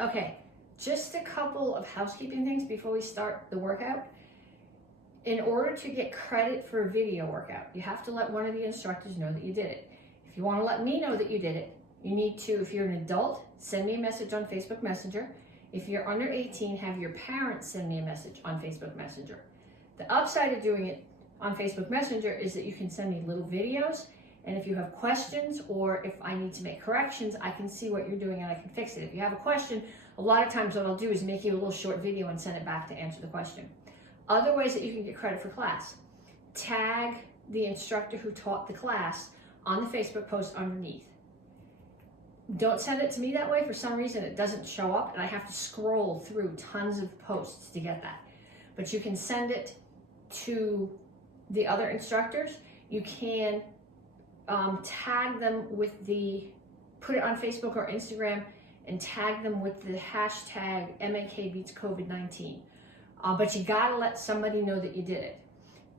Okay, just a couple of housekeeping things before we start the workout. In order to get credit for a video workout, you have to let one of the instructors know that you did it. If you want to let me know that you did it, you need to, if you're an adult, send me a message on Facebook Messenger. If you're under 18, have your parents send me a message on Facebook Messenger. The upside of doing it on Facebook Messenger is that you can send me little videos, and if you have questions or if I need to make corrections, I can see what you're doing and I can fix it. If you have a question, a lot of times what I'll do is make you a little short video and send it back to answer the question. Other ways that you can get credit for class. Tag the instructor who taught the class on the Facebook post underneath. Don't send it to me that way. For some reason, it doesn't show up and I have to scroll through tons of posts to get that. But you can send it to the other instructors. You can tag them with put it on Facebook or Instagram and tag them with the hashtag MAK beats COVID-19. But you gotta let somebody know that you did it.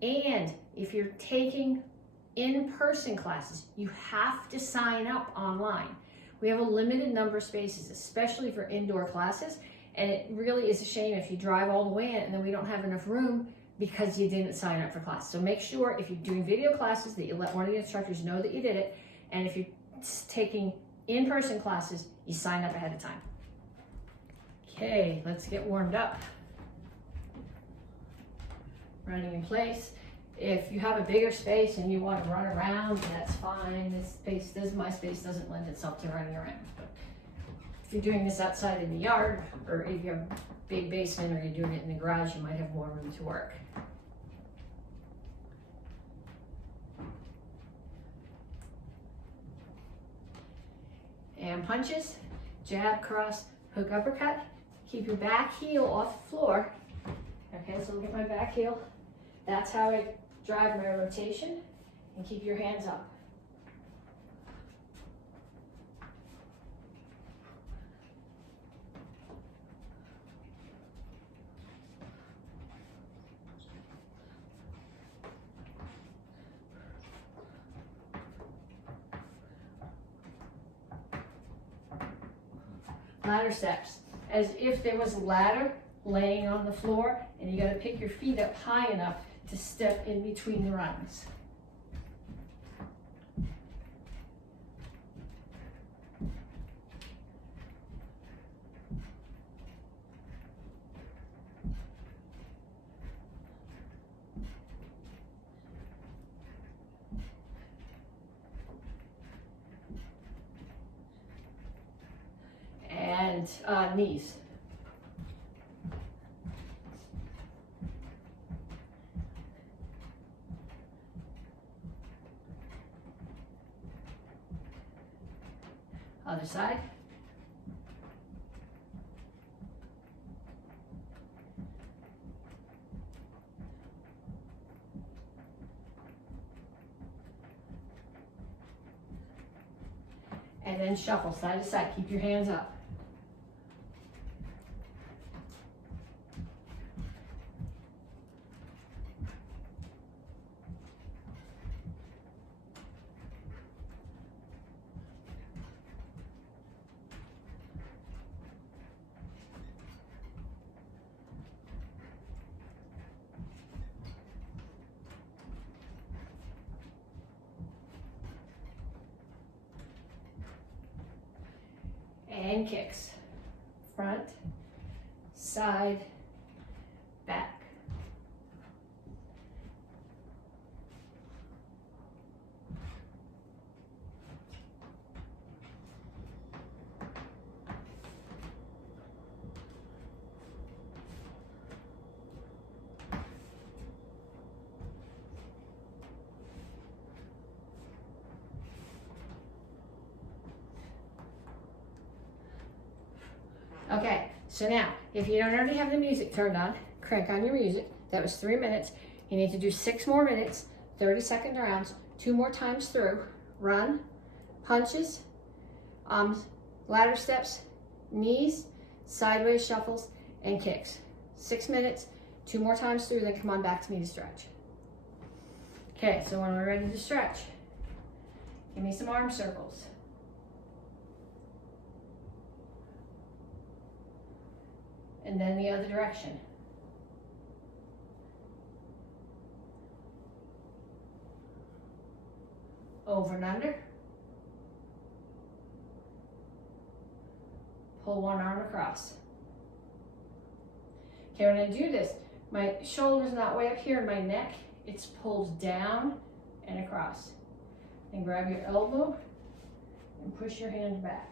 And if you're taking in-person classes, you have to sign up online. We have a limited number of spaces, especially for indoor classes, and it really is a shame if you drive all the way in and then we don't have enough room because you didn't sign up for class. So make sure if you're doing video classes that you let one of the instructors know that you did it, and if you're taking in-person classes, you sign up ahead of time. Okay, let's get warmed up. Running in place. If you have a bigger space and you want to run around, that's fine. My space doesn't lend itself to running around. But if you're doing this outside in the yard, or if you have a big basement or you're doing it in the garage, you might have more room to work. And punches, jab, cross, hook, uppercut. Keep your back heel off the floor. Okay, so look at my back heel. That's how I drive my rotation, and keep your hands up. Ladder steps, as if there was a ladder laying on the floor, and you got to pick your feet up high enough to step in between the rungs. And knees. Other side. And then shuffle side to side. Keep your hands up. And kicks. Front, side, back. Okay, so now, if you don't already have the music turned on, crank on your music. That was 3 minutes. You need to do 6 more minutes, 30-second rounds, 2 more times through. Run, punches, ladder steps, knees, sideways shuffles, and kicks. 6 minutes, 2 more times through, then come on back to me to stretch. Okay, so when we're ready to stretch, give me some arm circles. and then the other direction. Over and under. Pull one arm across. Okay, when I do this, my shoulder's not way up here in my neck. It's pulled down and across. And grab your elbow and push your hand back.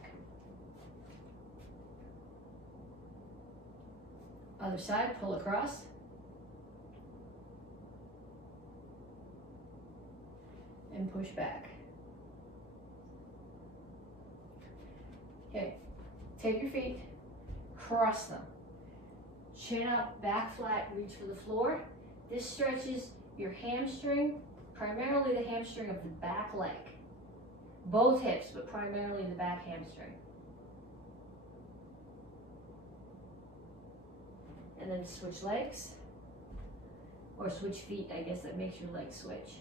Other side, pull across. And push back. Okay, take your feet, cross them. Chin up, back flat, reach for the floor. This stretches your hamstring, primarily the hamstring of the back leg. Both hips, but primarily the back hamstring. And then switch legs, or switch feet. I guess that makes your legs switch.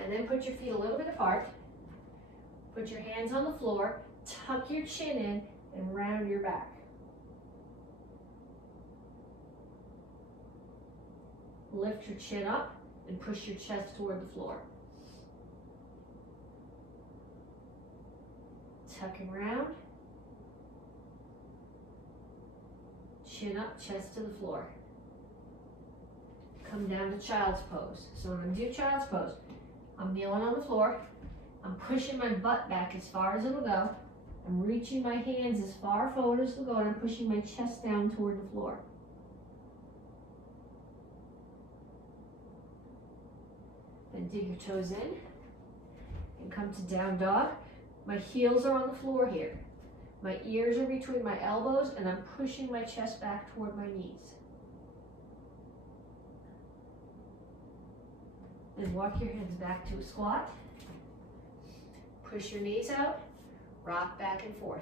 And then put your feet a little bit apart. Put your hands on the floor, tuck your chin in, and round your back. Lift your chin up and push your chest toward the floor. Tuck and round. Chin up, chest to the floor. Come down to child's pose. So when I do child's pose, I'm kneeling on the floor. I'm pushing my butt back as far as it'll go. I'm reaching my hands as far forward as they'll go, and I'm pushing my chest down toward the floor. Then dig your toes in and come to down dog. My heels are on the floor here. My ears are between my elbows, and I'm pushing my chest back toward my knees. Then walk your hands back to a squat. Push your knees out, rock back and forth.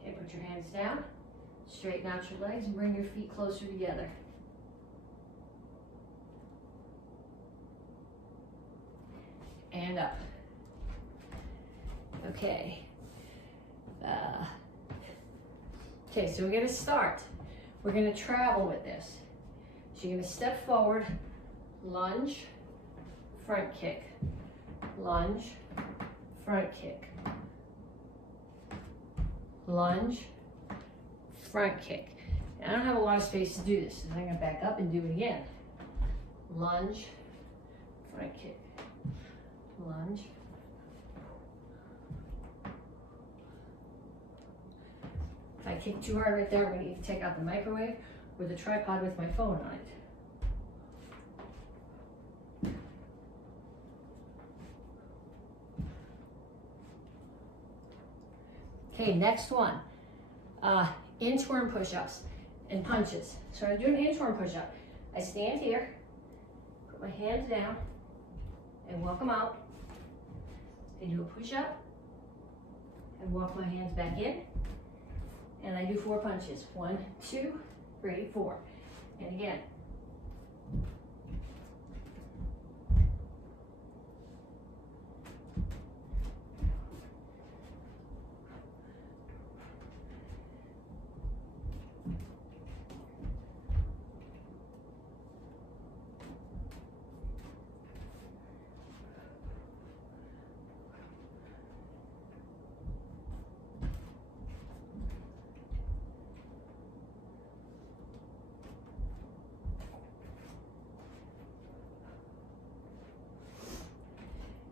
Okay, put your hands down, straighten out your legs, and bring your feet closer together. And up. Okay. Okay, so we're going to start. We're going to travel with this. So you're going to step forward, lunge, front kick, lunge, front kick, lunge, front kick. And I don't have a lot of space to do this, so I'm going to back up and do it again. Lunge, front kick, lunge. If I kick too hard right there, I'm going to either take out the microwave or the tripod with my phone on it. Okay, next one. Inchworm push-ups and punches. So I do an inchworm push-up. I stand here, put my hands down, and walk them out. I do a push-up, and walk my hands back in. And I do 4 punches. 1, 2, 3, 4. And again.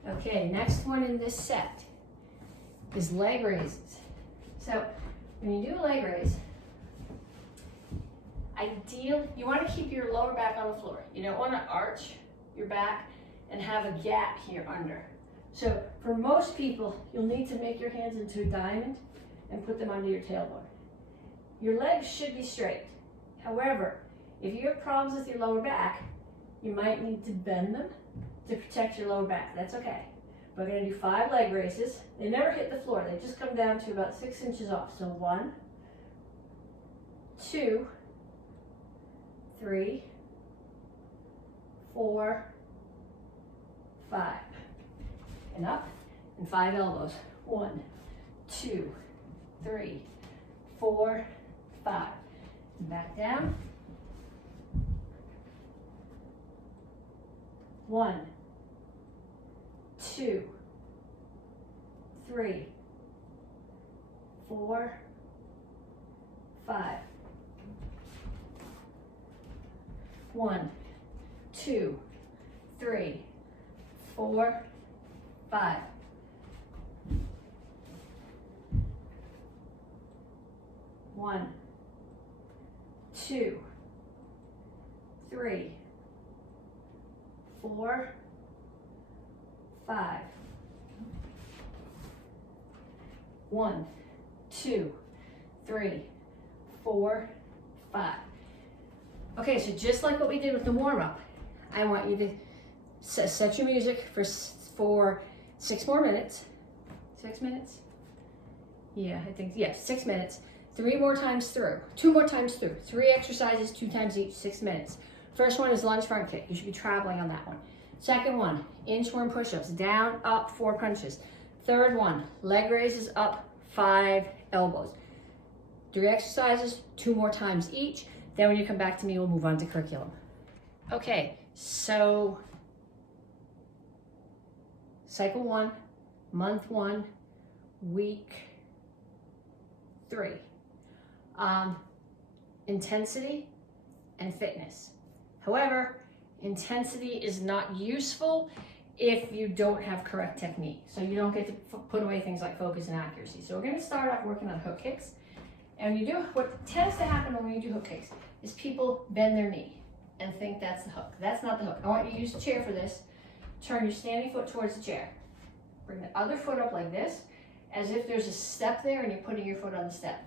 Okay, next one in this set is leg raises. So when you do a leg raise, you want to keep your lower back on the floor. You don't want to arch your back and have a gap here under. So for most people, you'll need to make your hands into a diamond and put them under your tailbone. Your legs should be straight. However, if you have problems with your lower back, you might need to bend them to protect your lower back. That's okay. We're going to do 5 leg raises. They never hit the floor. They just come down to about 6 inches off. So 1, 2, 3, 4, 5. And up, and 5 elbows. 1, 2, 3, 4, 5. And back down. 1, 2, 3, 4, 5. 1, 2, 3, 4, 5. 1, 2, 3, 4, 5. 1, 2, 3, 4, 5. Okay, so just like what we did with the warm-up, I want you to set your music for 6 more minutes. 6 minutes? Yeah, I think, yeah, 6 minutes. 3 more times through, 2 more times through. 3 exercises, 2 times each, 6 minutes. First one is lunge front kick. You should be traveling on that one. Second one, inchworm push-ups, down, up, 4 punches. Third one, leg raises, up, 5 elbows. 3 exercises, 2 more times each. Then when you come back to me, we'll move on to curriculum. Okay, so cycle 1, month 1, week 3. Intensity and fitness. However, intensity is not useful if you don't have correct technique. So you don't get to put away things like focus and accuracy. So we're going to start off working on hook kicks. And you do, what tends to happen when you do hook kicks is people bend their knee and think that's the hook. That's not the hook. I want you to use the chair for this. Turn your standing foot towards the chair. Bring the other foot up like this, as if there's a step there and you're putting your foot on the step.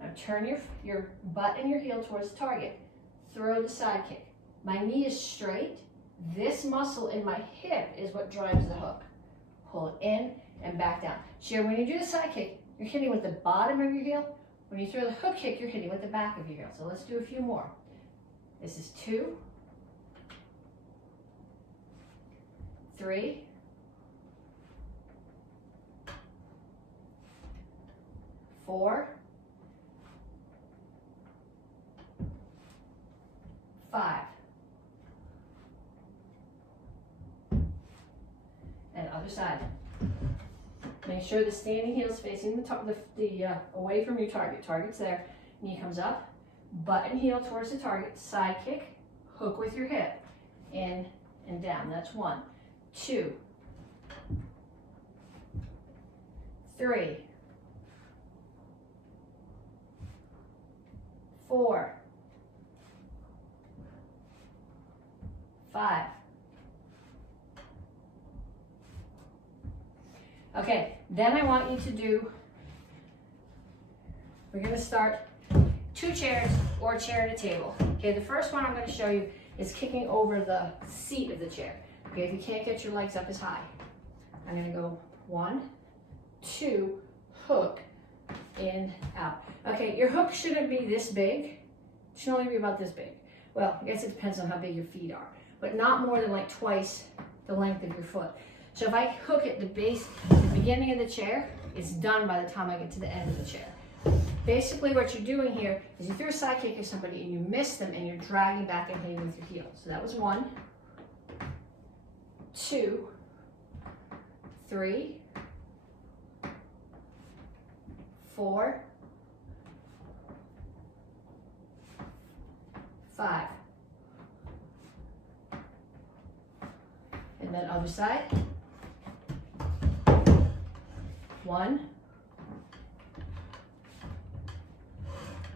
Now turn your butt and your heel towards the target. Throw the side kick. My knee is straight. This muscle in my hip is what drives the hook. Pull it in and back down. So when you do the side kick, you're hitting with the bottom of your heel. When you throw the hook kick, you're hitting with the back of your heel. So let's do a few more. This is 2, 3, 4, 5. And other side. Make sure the standing heel is facing the away from your target. Target's there. Knee comes up, butt and heel towards the target. Side kick, hook with your hip, in and down. That's 1, 2, 3, 4, 5. Okay, then I want you to do, we're going to start 2 chairs or a chair and a table. Okay, the first one I'm going to show you is kicking over the seat of the chair. Okay, if you can't get your legs up as high, I'm going to go 1, 2, hook, in, out. Okay, your hook shouldn't be this big. It should only be about this big. Well, I guess it depends on how big your feet are, but not more than like twice the length of your foot. So if I hook at the base, the beginning of the chair, it's done by the time I get to the end of the chair. Basically what you're doing here is you throw a side kick at somebody and you miss them and you're dragging back and hitting with your heel. So that was 1, 2, 3, 4, 5. And then other side. 1,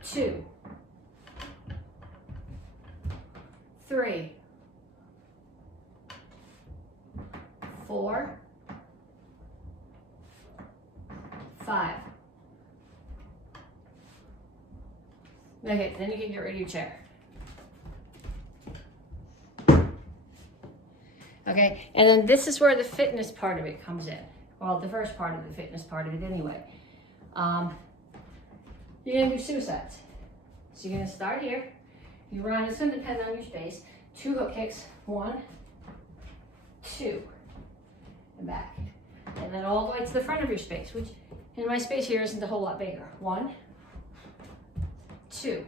2, 3, 4, 5. Okay, then you can get rid of your chair. Okay, and then this is where the fitness part of it comes in. Well, the first part of the fitness part of it anyway. You're gonna do suicides. So you're gonna start here. It's gonna depend on your space. 2 hook kicks, 1, 2. and back. And then all the way to the front of your space, which in my space here isn't a whole lot bigger. 1, 2,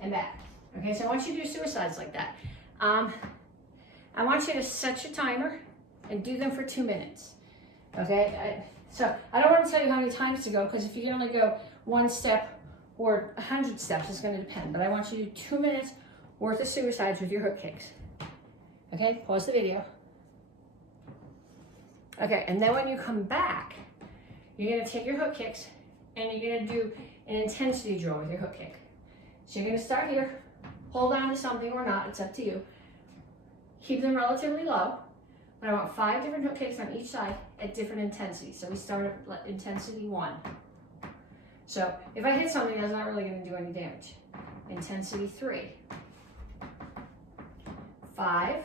and back. Okay, so I want you to do suicides like that. I want you to set your timer and do them for 2 minutes. Okay, so I don't want to tell you how many times to go, because if you can only go 1 step or 100 steps, it's going to depend. But I want you to do 2 minutes worth of suicides with your hook kicks. Okay, pause the video. Okay, and then when you come back, you're going to take your hook kicks and you're going to do an intensity drill with your hook kick. So you're going to start here, hold on to something or not, it's up to you. Keep them relatively low, but I want 5 different hook kicks on each side at different intensities. So we start at intensity 1. So if I hit something, that's not really going to do any damage. Intensity 3, 5,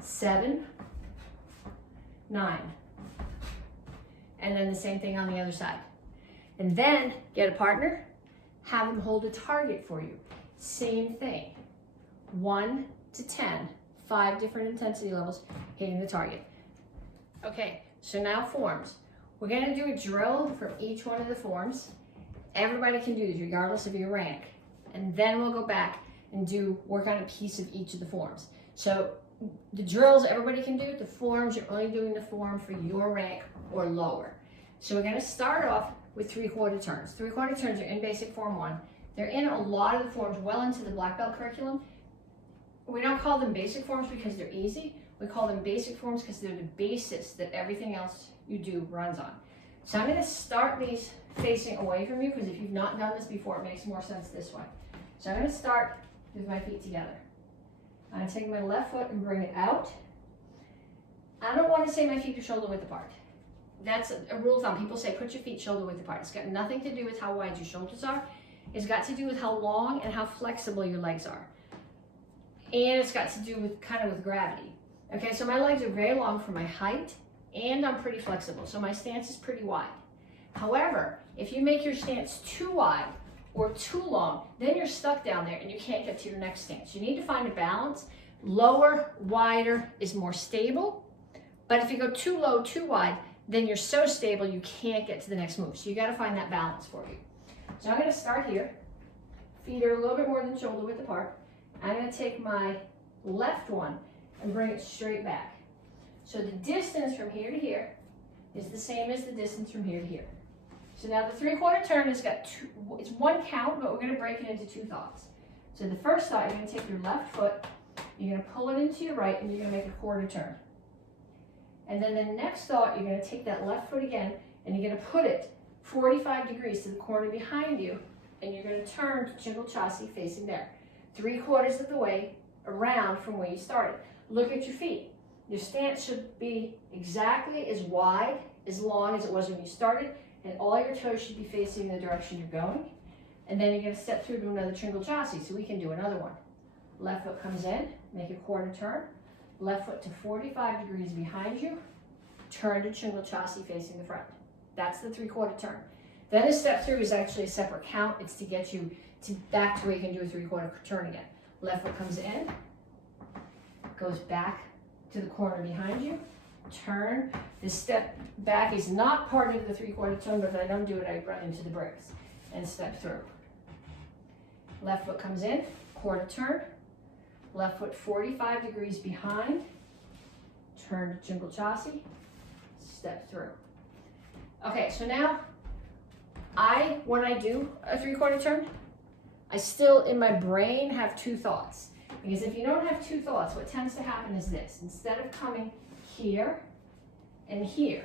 7, 9. And then the same thing on the other side. And then get a partner, have them hold a target for you. Same thing. 1 to 10, 5 different intensity levels hitting the target. Okay, so now forms. We're going to do a drill from each one of the forms. Everybody can do this regardless of your rank. And then we'll go back and work on a piece of each of the forms. So the drills everybody can do, the forms, you're only doing the form for your rank or lower. So we're going to start off with 3/4 turns. 3/4 turns are in basic form 1. They're in a lot of the forms well into the black belt curriculum. We don't call them basic forms because they're easy. We call them basic forms because they're the basis that everything else you do runs on. So I'm going to start these facing away from you, because if you've not done this before, it makes more sense this way. So I'm going to start with my feet together. I'm going to take my left foot and bring it out. I don't want to say my feet are shoulder width apart. That's a rule of thumb. People say put your feet shoulder width apart. It's got nothing to do with how wide your shoulders are. It's got to do with how long and how flexible your legs are. And it's got to do with with gravity. Okay, so my legs are very long for my height, and I'm pretty flexible. So my stance is pretty wide. However, if you make your stance too wide or too long, then you're stuck down there and you can't get to your next stance. You need to find a balance. Lower, wider is more stable. But if you go too low, too wide, then you're so stable you can't get to the next move. So you got to find that balance for you. So I'm going to start here. Feet are a little bit more than shoulder width apart. I'm going to take my left one and bring it straight back. So the distance from here to here is the same as the distance from here to here. So now the 3/4 turn has got it's 1 count, but we're going to break it into 2 thoughts. So the first thought, you're going to take your left foot, you're going to pull it into your right, and you're going to make a 1/4 turn. And then the next thought, you're going to take that left foot again, and you're going to put it 45 degrees to the corner behind you, and you're going to turn to Chingle Chassi facing there. 3/4 of the way around from where you started. Look at your feet. Your stance should be exactly as wide, as long as it was when you started, and all your toes should be facing the direction you're going. And then you're going to step through to another Chingle Chassi, so we can do another one. Left foot comes in, make a 1/4 turn. Left foot to 45 degrees behind you, turn to Chingle Chassi facing the front. That's the 3/4 turn. Then a step through is actually a separate count. It's to get you back to where you can do a 3/4 turn again. Left foot comes in, goes back to the corner behind you, turn. This step back is not part of the 3/4 turn, but if I don't do it, I run into the bricks and step through. Left foot comes in, 1/4 turn. Left foot 45 degrees behind, turn to Chingle Chassi, step through. Okay, so now when I do a 3/4 turn, I still in my brain have 2 thoughts. Because if you don't have 2 thoughts, what tends to happen is this. Instead of coming here and here,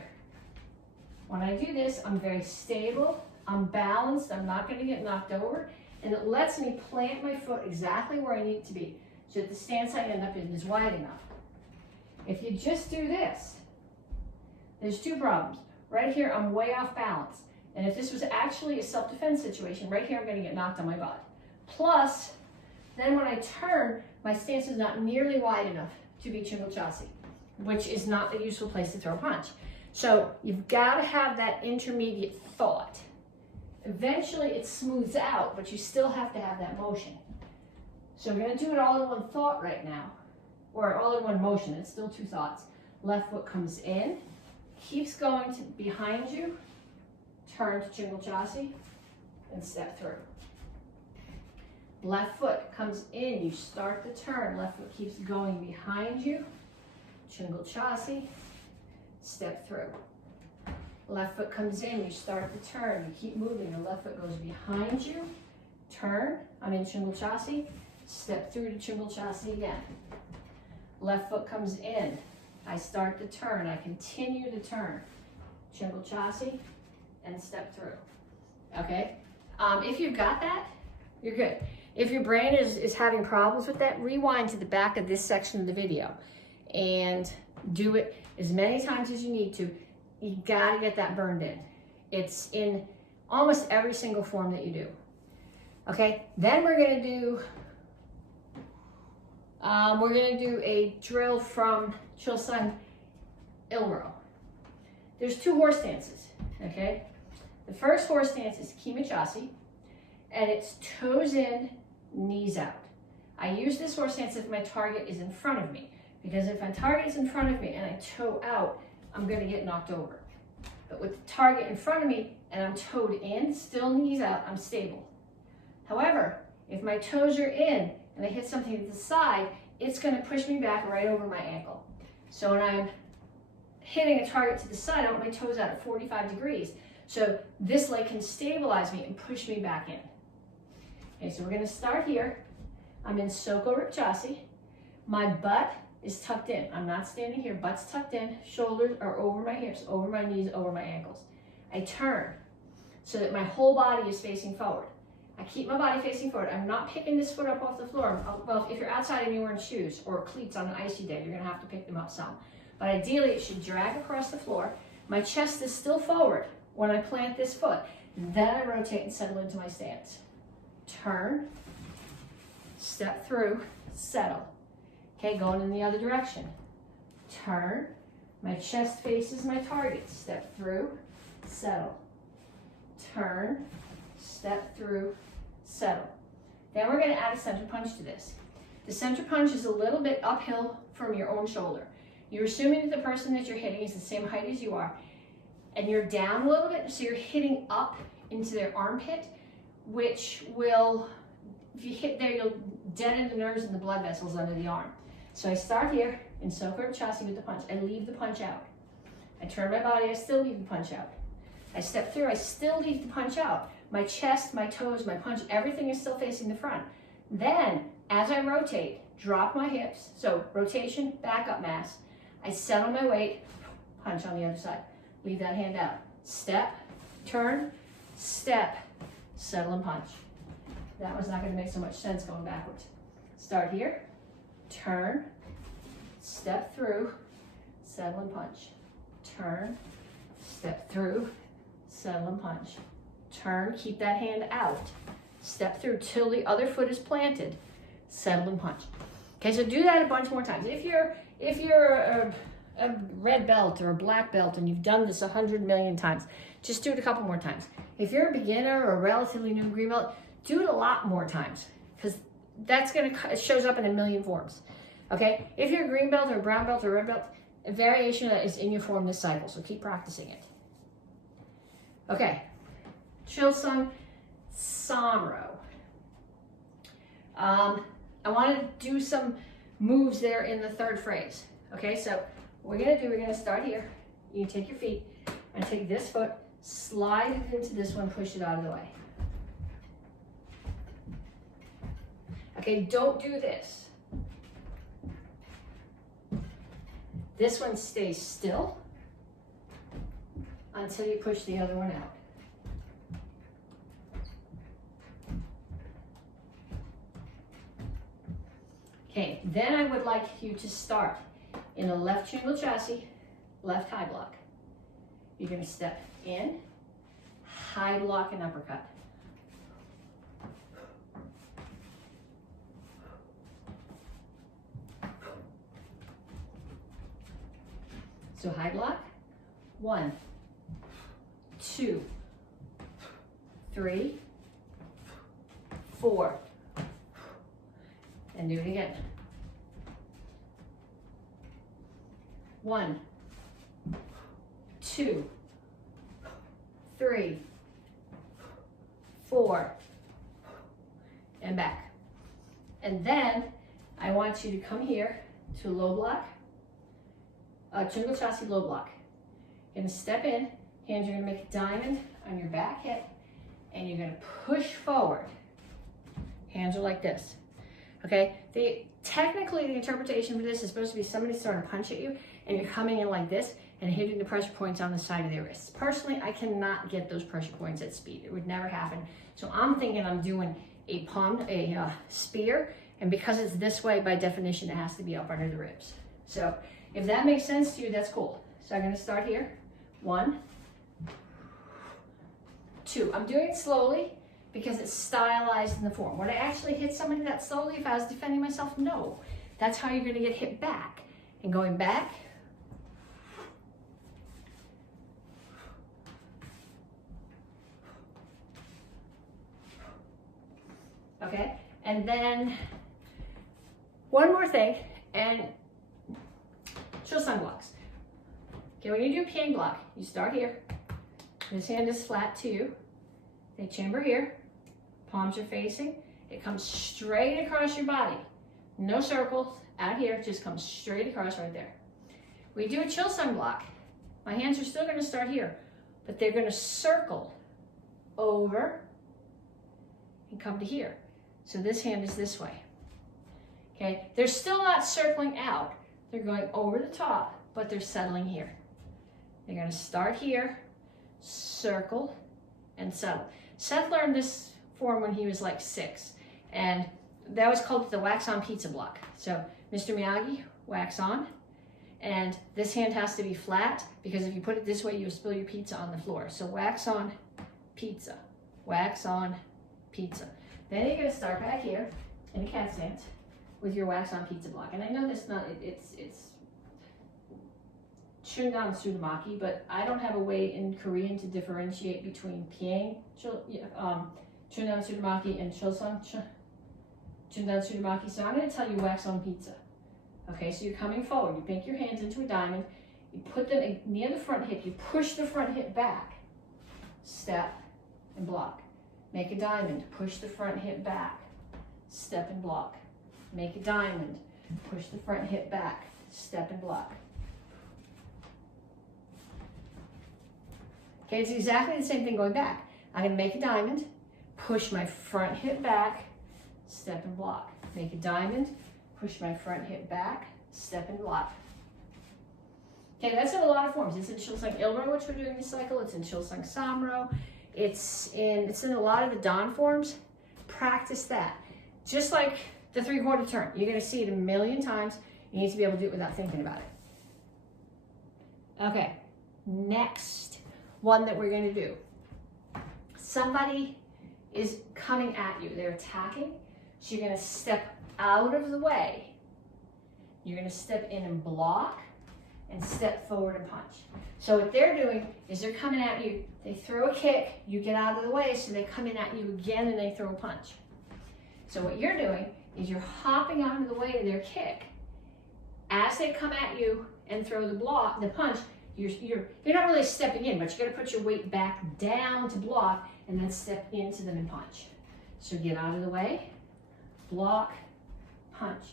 when I do this, I'm very stable, I'm balanced, I'm not going to get knocked over, and it lets me plant my foot exactly where I need it to be, so that the stance I end up in is wide enough. If you just do this, there's 2 problems. Right here, I'm way off balance. And if this was actually a self-defense situation, right here I'm going to get knocked on my butt. Plus, then when I turn, my stance is not nearly wide enough to be Chingle Chassi, which is not a useful place to throw a punch. So you've got to have that intermediate thought. Eventually it smooths out, but you still have to have that motion. So we're going to do it all in one thought right now. or all in one motion. It's still two thoughts. Left foot comes in, keeps going to behind you, turn to Chingle Chassi, and step through. Left foot comes in, you start the turn. Left foot keeps going behind you, Chingle Chassi, step through. Left foot comes in, you start the turn, you keep moving, the left foot goes behind you, turn, I'm in Chingle Chassi, step through to Chingle Chassi again. Left foot comes in, I start the turn, I continue to turn, Chingle Chassi, and step through. Okay? If you've got that, you're good. If your brain is having problems with that, rewind to the back of this section of the video and do it as many times as you need to. You gotta get that burned in. It's in almost every single form that you do. Okay, then we're gonna do a drill from Kyosa J. There's two horse dances, okay? The first horse dance is Kyosa J, and it's toes in, knees out. I use this horse dance if my target is in front of me, because if my target is in front of me and I toe out, I'm gonna get knocked over. But with the target in front of me and I'm toed in, still knees out, I'm stable. However, if my toes are in and I hit something to the side, it's gonna push me back right over my ankle. So when I'm hitting a target to the side, I want my toes out at 45 degrees. So this leg can stabilize me and push me back in. Okay, so we're gonna start here. I'm in Soko Rip Chassi. My butt is tucked in. I'm not standing here, butt's tucked in, shoulders are over my hips, over my knees, over my ankles. I turn so that my whole body is facing forward. I keep my body facing forward. I'm not picking this foot up off the floor. Well, if you're outside and you're wearing shoes or cleats on an icy day, you're gonna have to pick them up some. But ideally, it should drag across the floor. My chest is still forward when I plant this foot. Then I rotate and settle into my stance. Turn, step through, settle. Okay, going in the other direction. Turn, my chest faces my target. Step through, settle. Turn, step through, settle. Then we're gonna add a center punch to this. The center punch is a little bit uphill from your own shoulder. You're assuming that the person that you're hitting is the same height as you are, and you're down a little bit, so you're hitting up into their armpit, which will, if you hit there, you'll deaden the nerves and the blood vessels under the arm. So I start here in Soko Rip Chassi with the punch. I leave the punch out. I turn my body, I still leave the punch out. I step through, I still leave the punch out. My chest, my toes, my punch, everything is still facing the front. Then, as I rotate, drop my hips, so rotation, back up mass. I settle my weight, punch on the other side. Leave that hand out. Step, turn, step, settle and punch. That one's not gonna make so much sense going backwards. Start here, turn, step through, settle and punch. Turn, step through, settle and punch. Turn, keep that hand out. Step through till the other foot is planted. Settle and punch. Okay, so do that a bunch more times. If you're a red belt or a black belt and you've done this 100 million times, just do it a couple more times. If you're a beginner or a relatively new green belt, do it a lot more times, because it shows up in a million forms. Okay, if you're a green belt or a brown belt or a red belt, a variation of that is in your form this cycle, so keep practicing it. Okay, Chilsung Samro. I want to do some moves there in the third phrase. Okay, so what we're going to start here. You take your feet and take this foot, slide it into this one, push it out of the way. Okay, don't do this. This one stays still until you push the other one out. Okay, then I would like you to start in a left Chingle Chassi, left high block. You're going to step in, high block and uppercut. So high block, 1, 2, 3, 4, and do it again. 1, 2, 3, 4, and back. And then I want you to come here to low block, Chingle Chassis low block. You're gonna step in, hands are gonna make a diamond on your back hip, and you're gonna push forward. Hands are like this, okay? Technically, the interpretation for this is supposed to be somebody throwing a punch at you, and you're coming in like this and hitting the pressure points on the side of their wrists. Personally, I cannot get those pressure points at speed. It would never happen. So I'm thinking I'm doing a spear, and because it's this way, by definition, it has to be up under the ribs. So if that makes sense to you, that's cool. So I'm gonna start here. 1, 2. I'm doing it slowly because it's stylized in the form. Would I actually hit somebody that slowly if I was defending myself? No. That's how you're gonna get hit back. And going back, okay? And then one more thing, and Chosun blocks. Okay, when you do Petsching block, you start here. This hand is flat to you. They chamber here. Palms are facing. It comes straight across your body. No circles out here, just comes straight across right there. We do a Chosun block. My hands are still going to start here, but they're going to circle over and come to here. So this hand is this way. Okay, they're still not circling out. They're going over the top, but they're settling here. They're going to start here, circle, and settle. Seth learned this form when he was like 6, and that was called the wax on pizza block. So Mr. Miyagi, wax on, and this hand has to be flat because if you put it this way, you'll spill your pizza on the floor. So wax on pizza, wax on pizza. Then you're going to start back here in a cat stance with your wax on pizza block. And I know that's not, it's Tang Soo, but I don't have a way in Korean to differentiate between Petsching, Tang Soo and Chosun Tang Soo. So I'm going to tell you wax on pizza. Okay, so you're coming forward. You bank your hands into a diamond. You put them near the front hip. You push the front hip back. Step and block. Make a diamond. Push the front hip back. Step and block. Make a diamond. Push the front hip back. Step and block. Okay, it's exactly the same thing going back. I'm going to make a diamond. Push my front hip back. Step and block. Make a diamond. Push my front hip back. Step and block. Okay, that's in a lot of forms. It's in Chilsung Ilro, which we're doing this cycle. It's in Chilsung Samro. It's in a lot of the Dan forms. Practice that. Just like the 3/4 turn. You're going to see it a million times. You need to be able to do it without thinking about it. Okay, next one that we're going to do. Somebody is coming at you. They're attacking. So you're going to step out of the way. You're going to step in and block and step forward and punch. So what they're doing is they're coming at you. They throw a kick. You get out of the way. So they come in at you again and they throw a punch. So what you're doing is you're hopping out of the way of their kick. As they come at you and throw the punch, you're not really stepping in, but you got to put your weight back down to block and then step into them and punch. So get out of the way, block, punch,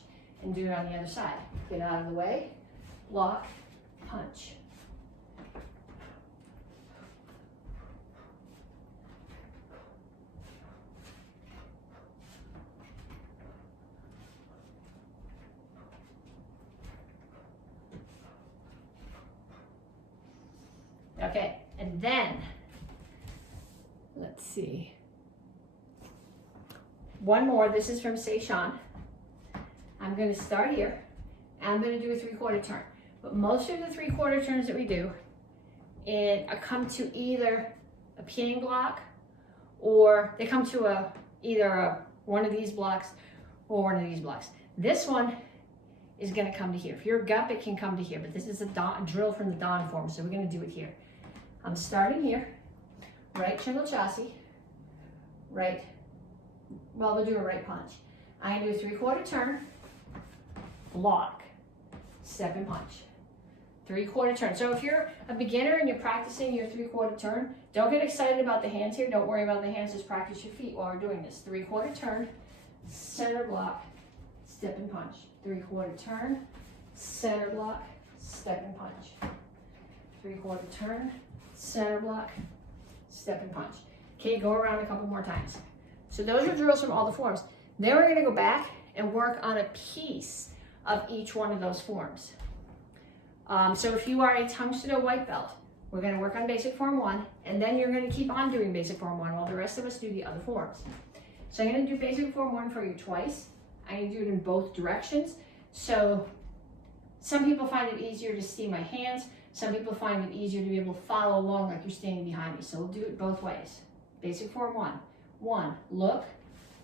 and do it on the other side. Get out of the way, block, punch. Okay, and then, let's see. One more, this is from Seishan. I'm gonna start here. I'm gonna do a 3/4 turn. But most of the 3/4 turns that we do come to either a Petsching block or they come to either one of these blocks or one of these blocks. This one is gonna come to here. If you're a gup, it can come to here, but this is a drill from the Dan form, so we're gonna do it here. I'm starting here, right Chingle Chassis, right, well, we'll do a right punch. I'm gonna do a 3/4 turn, block, step and punch. 3/4 turn. So if you're a beginner and you're practicing your 3/4 turn, don't get excited about the hands here. Don't worry about the hands. Just practice your feet while we're doing this. 3/4 turn, center block, step and punch. 3/4 turn, center block, step and punch. 3/4 turn, center block, step and punch. Okay, go around a couple more times. So those are drills from all the forms. Then we're gonna go back and work on a piece of each one of those forms. So if you are a Tang Soo white belt, we're gonna work on basic form 1, and then you're gonna keep on doing basic form 1 while the rest of us do the other forms. So I'm gonna do basic form 1 for you twice. I'm gonna do it in both directions. So some people find it easier to see my hands. Some people find it easier to be able to follow along like you're standing behind me. So we'll do it both ways. Basic form 1. 1, look,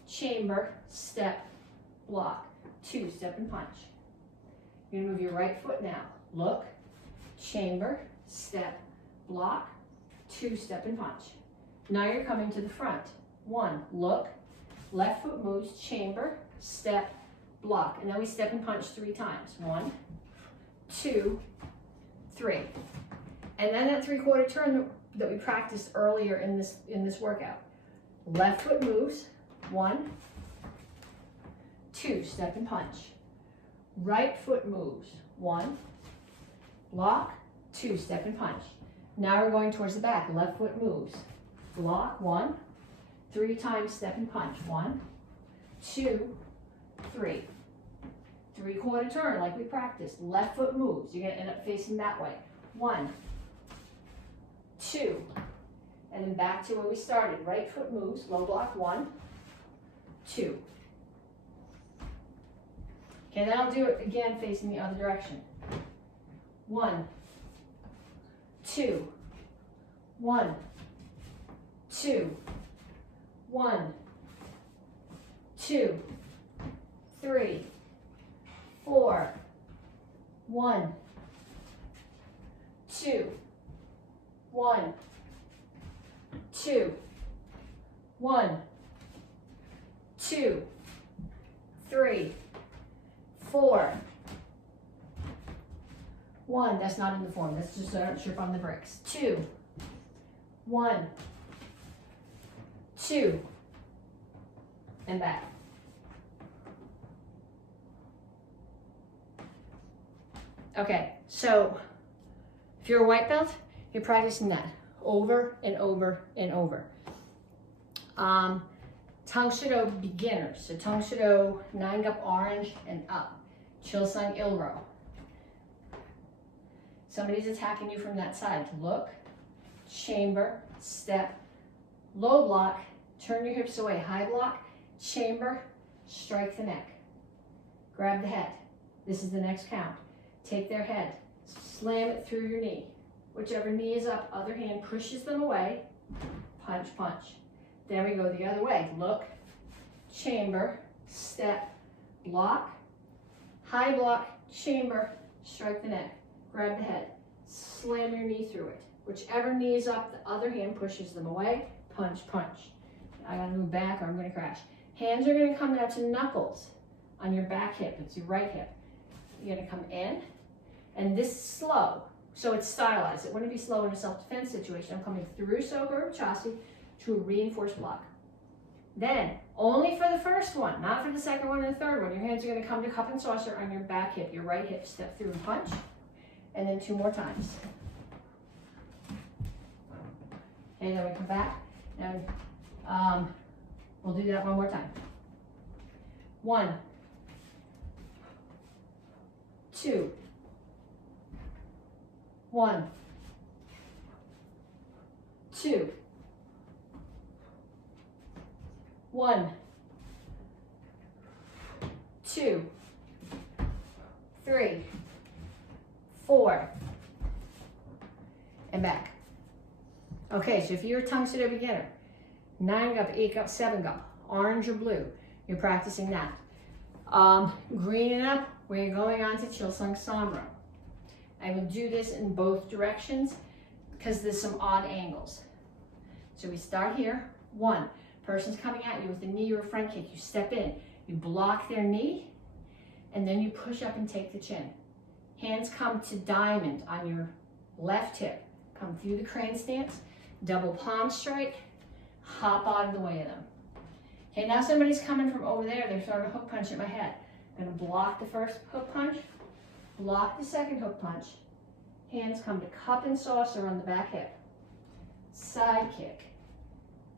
chamber, step, block. 2, step and punch. You're gonna move your right foot now. Look, chamber, step, block. 2, step and punch. Now you're coming to the front. 1, look, left foot moves, chamber, step, block. And then we step and punch 3 times. 1, 2, 3. And then that 3/4 turn that we practiced earlier in this workout. Left foot moves, 1, 2, step and punch. Right foot moves, 1, block, 2, step and punch. Now we're going towards the back. Left foot moves, block, 1, 3 times step and punch. 1, 2, 3. 3/4 turn like we practiced. Left foot moves. You're gonna end up facing that way. 1, 2, and then back to where we started. Right foot moves, low block, 1, 2. Okay, then I'll do it again facing the other direction. 1, 2, 1, 2, 1, 2, 3, 4, 1, 2, 1, 2, 1, 2, 3, 4, 1. That's not in the form. That's just so I don't trip on the bricks. 2, 1, 2, and back. Okay, so if you're a white belt, you're practicing that over and over and over. Tang Soo beginners. So Tang Soo 9 up orange and up. Chilsung Ilro. Somebody's attacking you from that side. Look, chamber, step, low block, turn your hips away. High block, chamber, strike the neck. Grab the head. This is the next count. Take their head, slam it through your knee. Whichever knee is up, other hand pushes them away. Punch, punch. Then we go the other way. Look, chamber, step, block, high block, chamber, strike the neck. Grab the head, slam your knee through it. Whichever knee is up, the other hand pushes them away. Punch, punch. I gotta move back or I'm gonna crash. Hands are gonna come out to knuckles on your back hip. It's your right hip. You're gonna come in, and this is slow, so it's stylized. It wouldn't be slow in a self-defense situation. I'm coming through Soka Chasi to a reinforced block. Then, only for the first one, not for the second one and the third one, your hands are gonna come to cup and saucer on your back hip, your right hip, step through and punch, and then 2 more times. And then we come back, and we'll do that 1 more time. 1, 2, 1, 2, 1, 2, 3, 4, and back. Okay, so if you're a Tang Soo beginner, 9 gup, 8 gup, 7 gup, orange or blue, you're practicing that. Green and up, we're going on to Chilsung Samro. I will do this in both directions because there's some odd angles. So we start here. 1, person's coming at you with a knee or a front kick. You step in, you block their knee, and then you push up and take the chin. Hands come to diamond on your left hip. Come through the crane stance, double palm strike, hop out of the way of them. Okay, now somebody's coming from over there, they're throwing a hook punch at my head. I'm gonna block the first hook punch, block the second hook punch. Hands come to cup and saucer on the back hip. Side kick.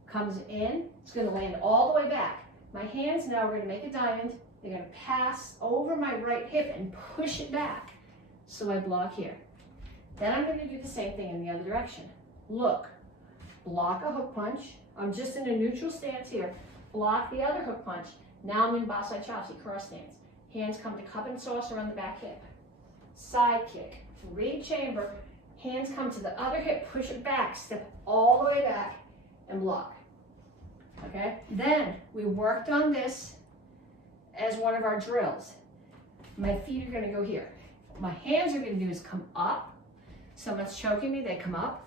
Comes in, it's gonna land all the way back. My hands now are gonna make a diamond. They're gonna pass over my right hip and push it back. So I block here. Then I'm gonna do the same thing in the other direction. Look, block a hook punch. I'm just in a neutral stance here. Block the other hook punch. Now I'm in Basai Chassi, cross stance. Hands come to cup and saucer on the back hip. Side kick, read chamber. Hands come to the other hip, push it back, step all the way back and block. Okay, then we worked on this as one of our drills. My feet are gonna go here. What my hands are gonna do is come up. Someone's choking me, they come up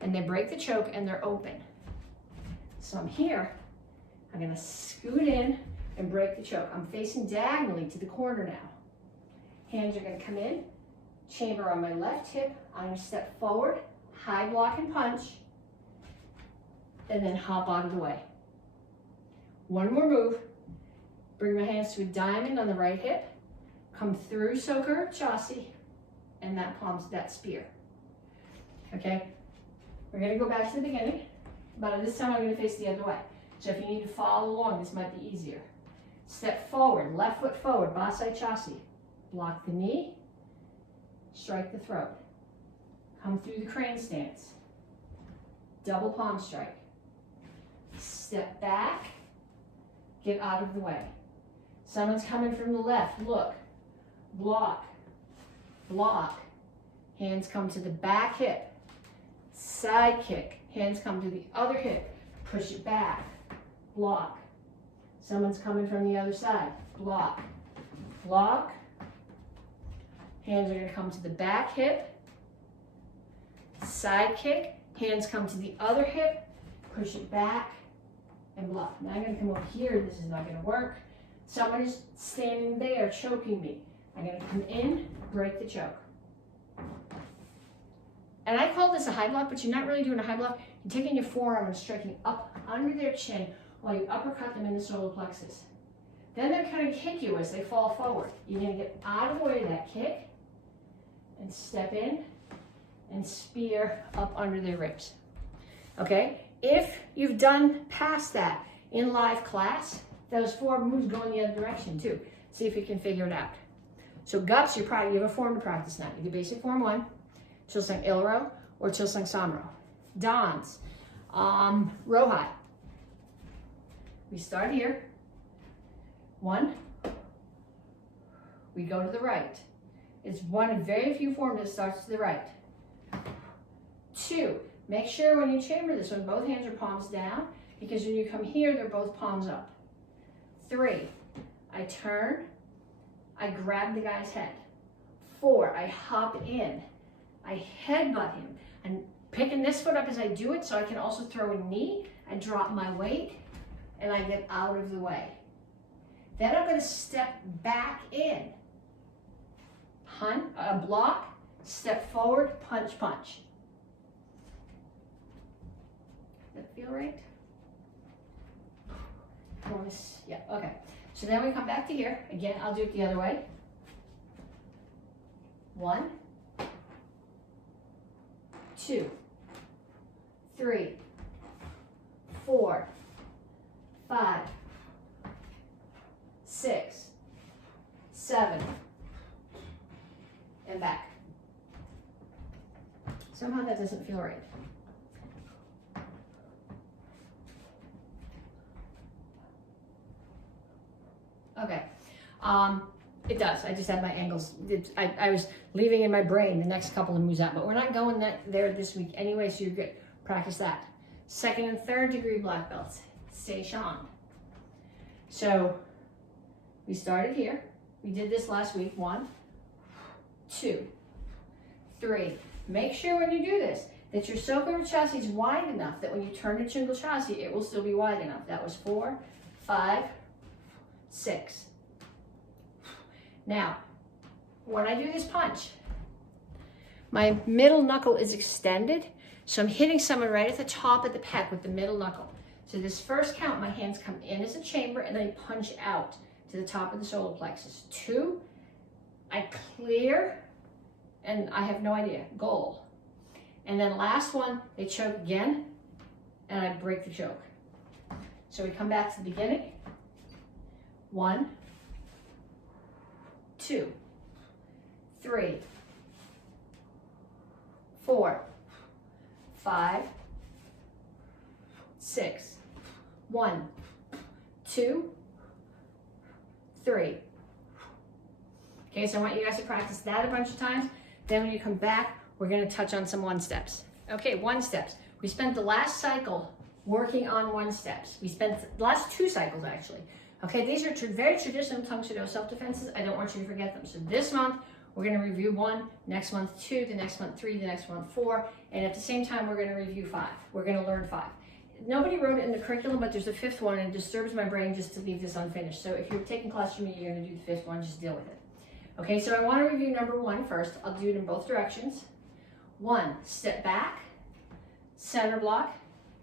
and they break the choke and they're open. So I'm here, I'm gonna scoot in and break the choke. I'm facing diagonally to the corner now. Hands are gonna come in, chamber on my left hip. I'm gonna step forward, high block and punch, and then hop out of the way. One more move. Bring my hands to a diamond on the right hip, come through Soka Chassi, and that palms that spear. Okay, we're gonna go back to the beginning, but this time I'm gonna face the other way. So if you need to follow along, this might be easier. Step forward, left foot forward, Basai Chassi. Block the knee, strike the throat. Come through the crane stance. Double palm strike. Step back, get out of the way. Someone's coming from the left, look. Block, block. Hands come to the back hip. Side kick, hands come to the other hip. Push it back, block. Someone's coming from the other side, block, block. Hands are gonna come to the back hip. Side kick, hands come to the other hip. Push it back and block. Now I'm gonna come over here, this is not gonna work. Someone is standing there choking me. I'm gonna come in, break the choke. And I call this a high block, but you're not really doing a high block. You're taking your forearm and striking up under their chin while you uppercut them in the solar plexus. Then they're kind of kick you as they fall forward. You're gonna get out of the way of that kick and step in and spear up under their ribs. Okay? If you've done past that in live class, those 4 moves go in the other direction too. See if you can figure it out. So gups, you have a form to practice now. You do basic form 1, Chilsang Ilro or Chilsang Samro. Dans, Rohai. We start here. 1, we go to the right. It's one of very few forms that starts to the right. 2, make sure when you chamber this one, both hands are palms down, because when you come here, they're both palms up. 3, I turn, I grab the guy's head. 4, I hop in, I headbutt him. I'm picking this foot up as I do it so I can also throw a knee. I drop my weight and I get out of the way. Then I'm gonna step back in. Block, step forward, punch, punch. Does that feel right? Yeah, okay. So then we come back to here. Again, I'll do it the other way. 1, 2, 3, 4, 5, 6, 7, and back. Somehow that doesn't feel right. Okay, it does. I just had my angles. I was leaving in my brain the next couple of moves out, but we're not going there this week anyway, so you're good. Practice that. 2nd and 3rd degree black belts. Seishan. So we started here. We did this last week. 1, 2, 3. Make sure when you do this that your Soka chassis is wide enough that when you turn to Chingle chassis, it will still be wide enough. That was 4, 5, 6. Now, when I do this punch, my middle knuckle is extended, so I'm hitting someone right at the top of the pec with the middle knuckle. So this first count, my hands come in as a chamber and I punch out to the top of the solar plexus. 2, I clear, and I have no idea, goal. And then last one, they choke again, and I break the choke. So we come back to the beginning. 1, 2, 3, 4, 5, 6, 1, 2, 3. Okay, so I want you guys to practice that a bunch of times. Then when you come back, we're going to touch on some 1-steps. Okay, 1-steps. We spent the last cycle working on 1-steps. We spent the last 2 cycles actually. Okay, these are very traditional Tang Soo self-defenses. I don't want you to forget them. So this month, we're going to review 1, next month 2, the next month 3, the next month 4, and at the same time, we're going to review 5. We're going to learn 5. Nobody wrote it in the curriculum, but there's a 5th one, and it disturbs my brain just to leave this unfinished. So if you're taking class from me, you're going to do the 5th one, just deal with it. Okay, so I want to review number 1 first. I'll do it in both directions. 1, step back, center block,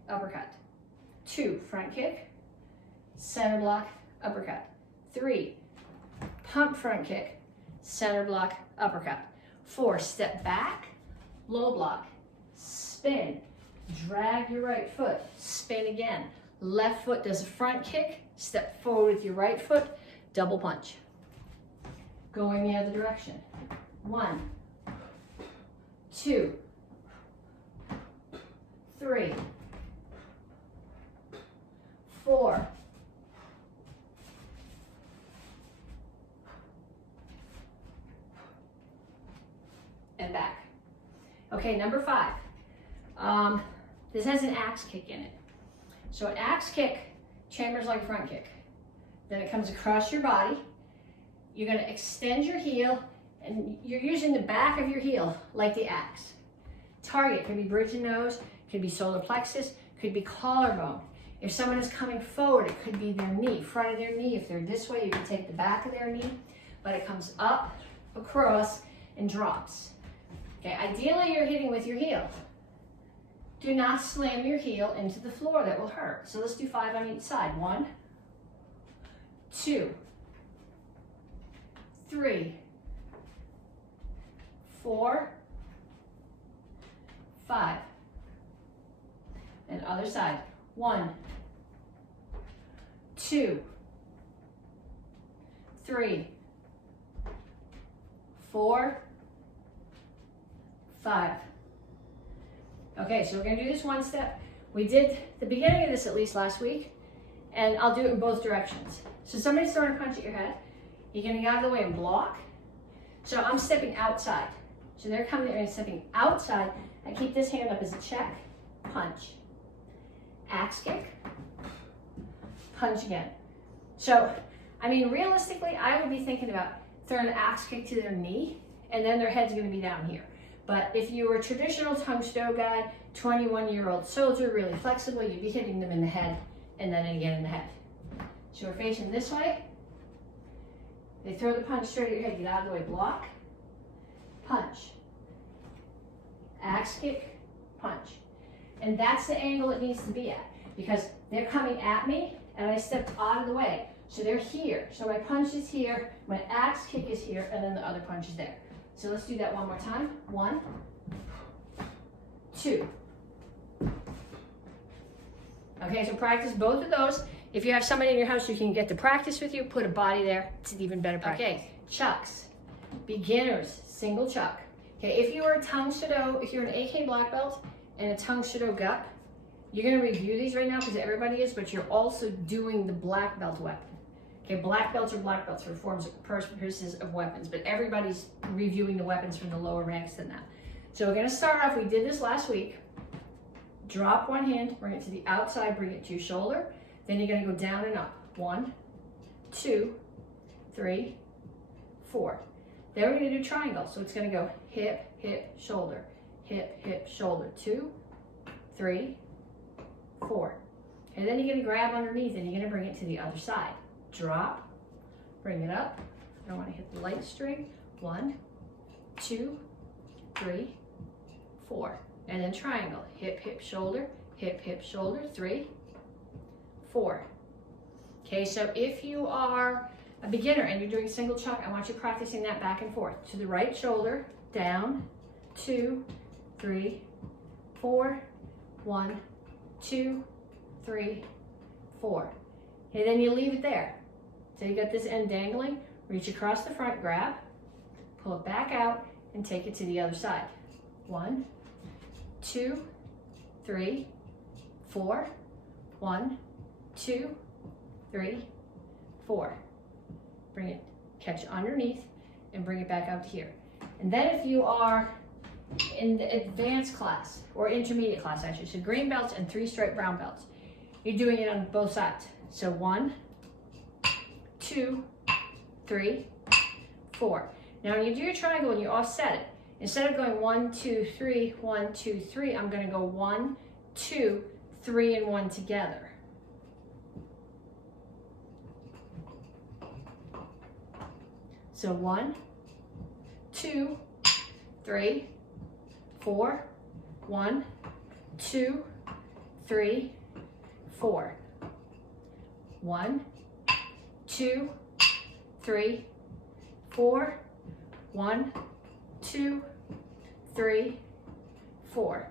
uppercut. 2, front kick, center block, uppercut. 3, pump front kick, center block, uppercut. 4, step back, low block, spin, drag your right foot, spin again. Left foot does a front kick, step forward with your right foot, double punch. Going the other direction. 1, 2, 3, 4, and back. Okay, number 5. This has an axe kick in it. So an axe kick chambers like a front kick. Then it comes across your body. You're going to extend your heel, and you're using the back of your heel like the axe. Target could be bridge and nose, could be solar plexus, could be collarbone. If someone is coming forward, it could be their knee, front of their knee. If they're this way, you can take the back of their knee, but it comes up, across, and drops. Okay, ideally you're hitting with your heel. Do not slam your heel into the floor, that will hurt. So let's do 5 on each side. 1, 2, 3, 4, 5. And other side. 1, 2, 3, 4, 5. Okay, so we're going to do this 1-step. We did the beginning of this at least last week, and I'll do it in both directions. So somebody's throwing a punch at your head. You're going to get out of the way and block. So I'm stepping outside. So they're coming in and stepping outside. I keep this hand up as a check, punch, axe kick, punch again. So, I mean, realistically, I would be thinking about throwing an axe kick to their knee, and then their head's going to be down here. But if you were a traditional Tang Soo guy, 21-year-old soldier, really flexible, you'd be hitting them in the head and then again in the head. So we're facing this way. They throw the punch straight at your head, get out of the way, block, punch, axe kick, punch. And that's the angle it needs to be at, because they're coming at me and I stepped out of the way. So they're here. So my punch is here, my axe kick is here, and then the other punch is there. So let's do that one more time. 1, 2. Okay, so practice both of those. If you have somebody in your house who can get to practice with you, put a body there. It's an even better practice. Okay, chucks. Beginners, single chuck. Okay, if you are a Tang Soo, if you're an AK black belt and a Tang Soo gup, you're going to review these right now because everybody is, but you're also doing the black belt weapon. Okay, black belts are black belts for purposes of weapons, but everybody's reviewing the weapons from the lower ranks than that. So we're going to start off, we did this last week. Drop one hand, bring it to the outside, bring it to your shoulder. Then you're going to go down and up. 1, 2, 3, 4. Then we're going to do triangle. So it's going to go hip, hip, shoulder, hip, hip, shoulder. 2, 3, 4. And then you're going to grab underneath and you're going to bring it to the other side. Drop, bring it up. I don't want to hit the light string. 1, 2, 3, 4. And then triangle, hip, hip, shoulder, 3, 4. Okay, so if you are a beginner and you're doing single chunk, I want you practicing that back and forth. To the right shoulder, down, 2, 3, 4, 1, 2, 3, 4. Okay, then you leave it there. So you got this end dangling, reach across the front, grab, pull it back out, and take it to the other side. 1, 2, 3, 4, 1, 2, 3, 4. Bring it, catch underneath, and bring it back out to here. And then if you are in the advanced class, or intermediate class actually, so green belts and 3-stripe brown belts, you're doing it on both sides. So 1, 2, 3, 4. Now when you do your triangle and you offset it, instead of going 1, 2, 3, 1, 2, 3, I'm going to go 1, 2, 3, and 1 together. So 1, 2, 3, 4, 1, 2, 3, 4. 1, 2, 3, 4, 1, 2, 3, 4.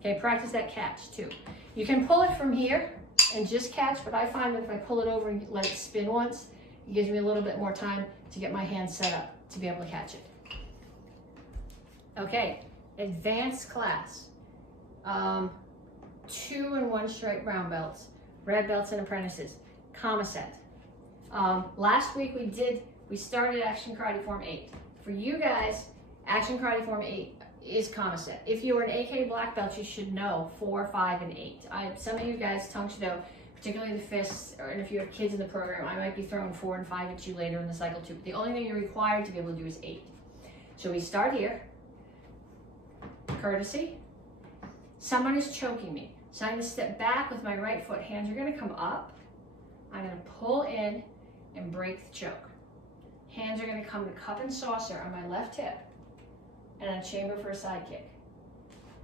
Okay, practice that catch too. You can pull it from here and just catch, but I find that if I pull it over and let it spin once, it gives me a little bit more time to get my hands set up to be able to catch it. Okay, advanced class. 2 and 1 stripe brown belts, red belts and apprentices, comma set. Last week we started Action Karate Form 8. For you guys, Action Karate Form 8 is comma set. If you are an AK black belt, you should know 4, 5, and 8. Some of you guys, Tang Soo, particularly the fists, or if you have kids in the program, I might be throwing 4 and 5 at you later in the cycle too. The only thing you're required to be able to do is 8. So we start here. Courtesy. Someone is choking me. So I'm going to step back with my right foot. Hands are going to come up. I'm going to pull in and break the choke. Hands are going to come to cup and saucer on my left hip. And I chamber for a side kick.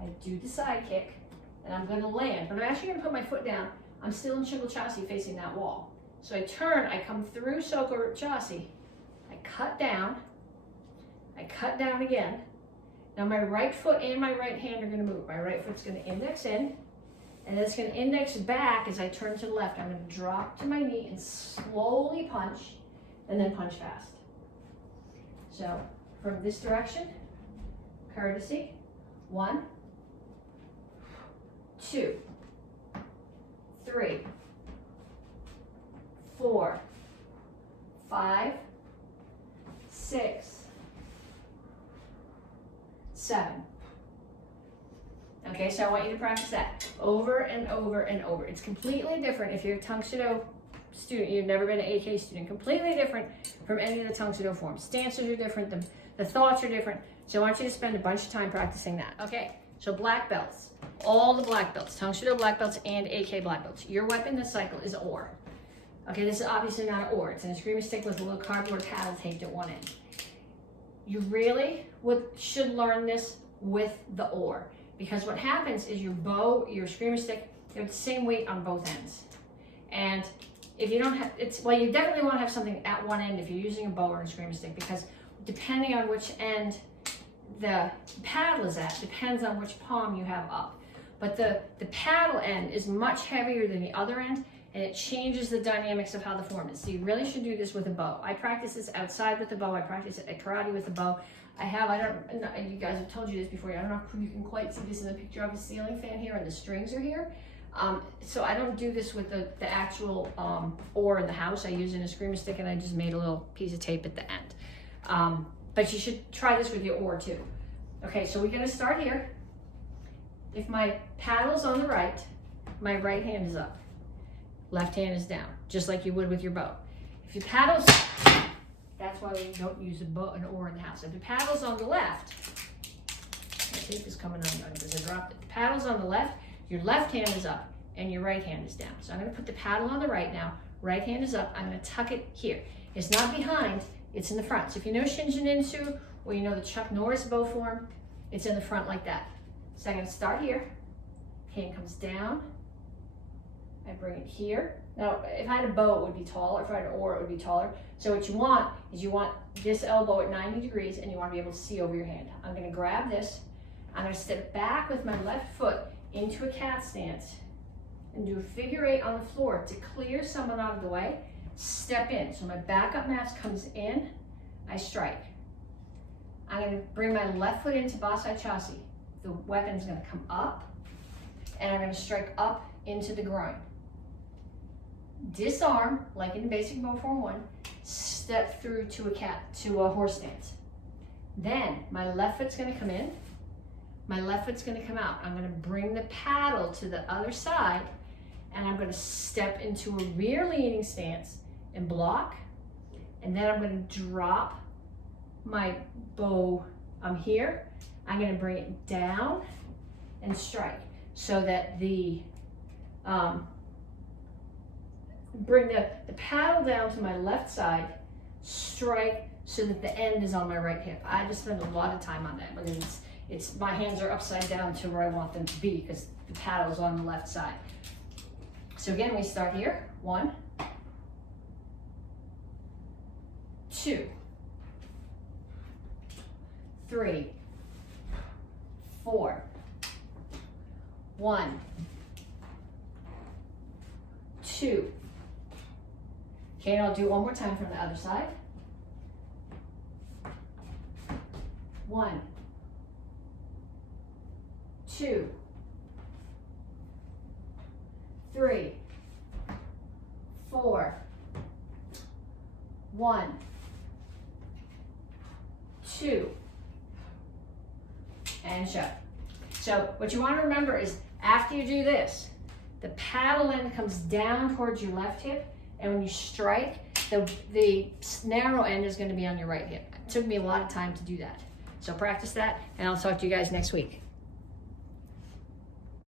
I do the side kick, and I'm going to land. But I'm actually going to put my foot down. I'm still in Shingle Chassis facing that wall. So I turn, I come through Soko Chassis. I cut down again. Now my right foot and my right hand are going to move. My right foot's going to index in, and then it's going to index back as I turn to the left. I'm going to drop to my knee and slowly punch, and then punch fast. So from this direction, courtesy, 1, 2, 3, 4, 5, 6, 7. Okay, so I want you to practice that over and over and over. It's completely different if you're a Tang Soo student, you've never been an AK student, completely different from any of the Tang Soo forms. Stances are different, the thoughts are different. So I want you to spend a bunch of time practicing that. Okay, so black belts, all the black belts, Tang Soo black belts and AK black belts. Your weapon this cycle is an oar. Okay, this is obviously not an oar. It's an eskrima stick with a little cardboard paddle taped at one end. You really should learn this with the oar, because what happens is your bow, your eskrima stick, they have the same weight on both ends. And if you don't have, you definitely want to have something at one end if you're using a bow or an eskrima stick, because depending on which end the paddle is at, depends on which palm you have up. But the paddle end is much heavier than the other end, and it changes the dynamics of how the form is. So you really should do this with a bow. I practice this outside with the bow. I practice it at karate with the bow. You guys have told you this before. I don't know if you can quite see this in the picture of a ceiling fan here, and the strings are here. So I don't do this with the actual oar in the house. I use an eskrima stick, and I just made a little piece of tape at the end. But you should try this with your oar too. Okay, so we're gonna start here. If my paddle's on the right, my right hand is up. Left hand is down, just like you would with your bow. If your paddle's, that's why we don't use an oar in the house. If the paddle's on the left, my tape is coming undone because I dropped it. The paddle's on the left, your left hand is up and your right hand is down. So I'm gonna put the paddle on the right now, right hand is up, I'm gonna tuck it here. It's not behind, it's in the front. So if you know Shinjin Insu, or you know the Chuck Norris bow form, it's in the front like that. So I'm gonna start here, hand comes down, I bring it here. Now, if I had a bow, it would be taller. If I had an oar, it would be taller. So what you want is you want this elbow at 90 degrees and you want to be able to see over your hand. I'm going to grab this. I'm going to step back with my left foot into a cat stance and do a figure 8 on the floor to clear someone out of the way. Step in. So my backup mask comes in, I strike. I'm going to bring my left foot into Basai Chasi. The weapon's going to come up and I'm going to strike up into the groin. Disarm, like in basic bow form 1, step through to a horse stance. Then my left foot's going to come in, my left foot's going to come out. I'm going to bring the paddle to the other side and I'm going to step into a rear leaning stance and block, and then I'm going to drop my bow. I'm here, I'm going to bring it down and strike so that the bring the paddle down to my left side, strike so that the end is on my right hip. I just spend a lot of time on that because it's my hands are upside down to where I want them to be because the paddle is on the left side. So again, we start here. 1, 2, 3, 4, 1, 2. Okay, and I'll do it one more time from the other side. 1, 2, 3, 4, 1, 2, and shut. So what you want to remember is after you do this, the paddle end comes down towards your left hip, and when you strike, the narrow end is going to be on your right hip. It took me a lot of time to do that. So practice that, and I'll talk to you guys next week.